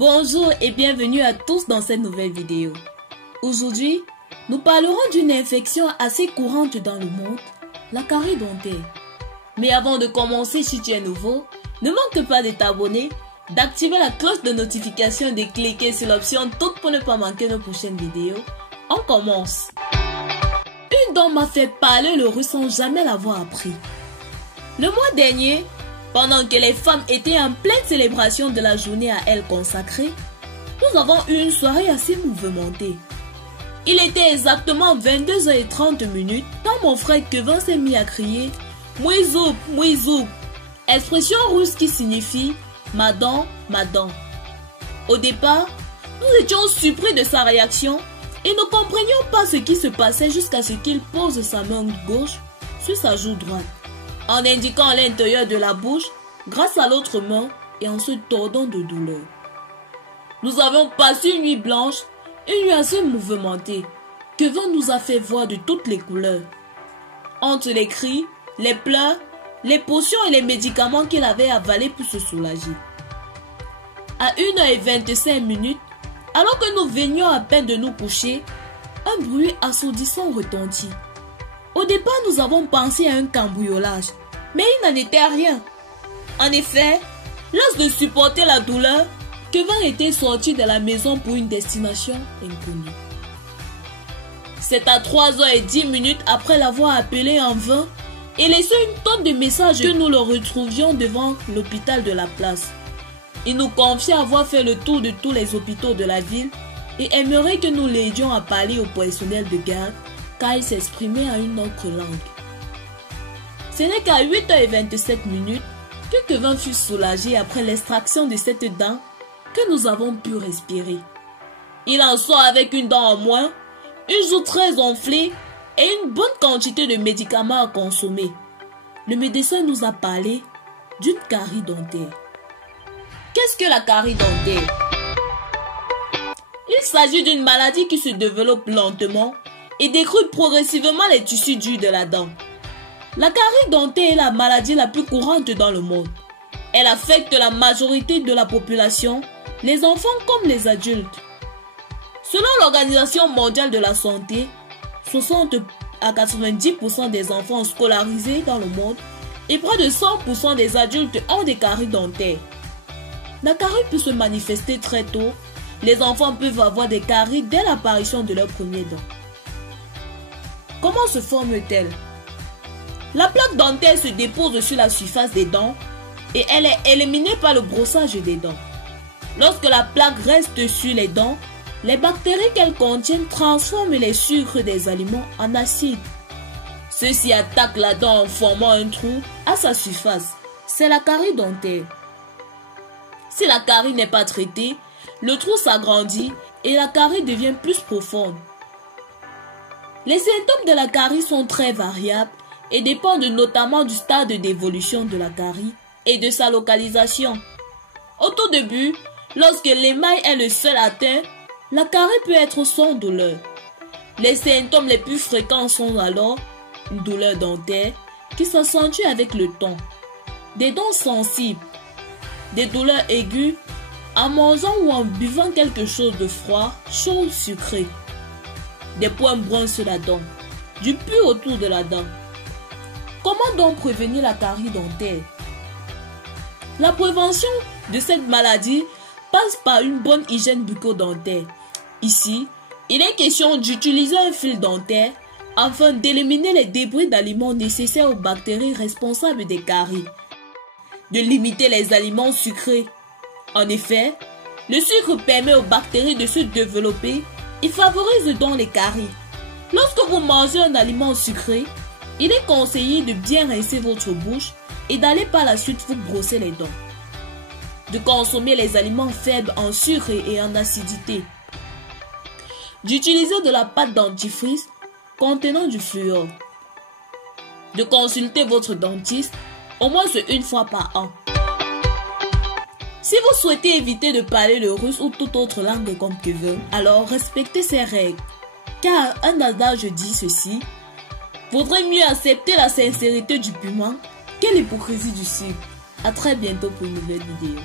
Bonjour et bienvenue à tous dans cette nouvelle vidéo. Aujourd'hui, nous parlerons d'une infection assez courante dans le monde, la carie dentaire. Mais avant de commencer, si tu es nouveau, ne manque pas de t'abonner, d'activer la cloche de notification et de cliquer sur l'option toute pour ne pas manquer nos prochaines vidéos. On commence. Une dent m'a fait parler le russe sans jamais l'avoir appris. Le mois dernier, pendant que les femmes étaient en pleine célébration de la journée à elles consacrée, nous avons eu une soirée assez mouvementée. Il était exactement 22h30 quand mon frère Kevin s'est mis à crier « Mouizoup, mouizoup », expression russe qui signifie « ma dent, ma dent ». Au départ, nous étions surpris de sa réaction et ne comprenions pas ce qui se passait jusqu'à ce qu'il pose sa main gauche sur sa joue droite, en indiquant l'intérieur de la bouche grâce à l'autre main et en se tordant de douleur. Nous avions passé une nuit blanche, une nuit assez mouvementée. Kevin nous a fait voir de toutes les couleurs. Entre les cris, les pleurs, les potions et les médicaments qu'il avait avalés pour se soulager. À 1h25, alors que nous venions à peine de nous coucher, un bruit assourdissant retentit. Au départ, nous avons pensé à un cambriolage, mais il n'en était rien. En effet, lorsque de supporter la douleur, Kevin était sorti de la maison pour une destination inconnue. C'est à 3h10 après l'avoir appelé en vain et laissé une tonne de messages que nous le retrouvions devant l'hôpital de la place. Il nous confiait avoir fait le tour de tous les hôpitaux de la ville et aimerait que nous l'aidions à parler au personnel de garde car il s'exprimait en une autre langue. Ce n'est qu'à 8h27 que Kevin fut soulagé après l'extraction de cette dent que nous avons pu respirer. Il en sort avec une dent en moins, une joue très enflée et une bonne quantité de médicaments à consommer. Le médecin nous a parlé d'une carie dentaire. Qu'est-ce que la carie dentaire? Il s'agit d'une maladie qui se développe lentement et détruit progressivement les tissus durs de la dent. La carie dentaire est la maladie la plus courante dans le monde. Elle affecte la majorité de la population, les enfants comme les adultes. Selon l'Organisation mondiale de la santé, 60 à 90% des enfants scolarisés dans le monde et près de 100% des adultes ont des caries dentaires. La carie peut se manifester très tôt. Les enfants peuvent avoir des caries dès l'apparition de leur premier dent. Comment se forme-t-elle? La plaque dentaire se dépose sur la surface des dents et elle est éliminée par le brossage des dents. Lorsque la plaque reste sur les dents, les bactéries qu'elle contient transforment les sucres des aliments en acide. Ceux-ci attaquent la dent en formant un trou à sa surface. C'est la carie dentaire. Si la carie n'est pas traitée, le trou s'agrandit et la carie devient plus profonde. Les symptômes de la carie sont très variables et dépendent notamment du stade d'évolution de la carie et de sa localisation. Au tout début, lorsque l'émail est le seul atteint, la carie peut être sans douleur. Les symptômes les plus fréquents sont alors une douleur dentaire qui s'accentue avec le temps, des dents sensibles, des douleurs aiguës en mangeant ou en buvant quelque chose de froid, chaud ou sucré, des points bruns sur la dent, du pus autour de la dent. Comment donc prévenir la carie dentaire? La prévention de cette maladie passe par une bonne hygiène bucco-dentaire. Ici, il est question d'utiliser un fil dentaire afin d'éliminer les débris d'aliments nécessaires aux bactéries responsables des caries, de limiter les aliments sucrés. En effet, le sucre permet aux bactéries de se développer et favorise donc les caries. Lorsque vous mangez un aliment sucré, il est conseillé de bien rincer votre bouche et d'aller par la suite vous brosser les dents. De consommer les aliments faibles en sucre et en acidité. D'utiliser de la pâte dentifrice contenant du fluor. De consulter votre dentiste au moins une fois par an. Si vous souhaitez éviter de parler le russe ou toute autre langue comme Kevin, alors respectez ces règles. Car un adage dit ceci: vaudrait mieux accepter la sincérité du piment que l'hypocrisie du sucre. A très bientôt pour une nouvelle vidéo.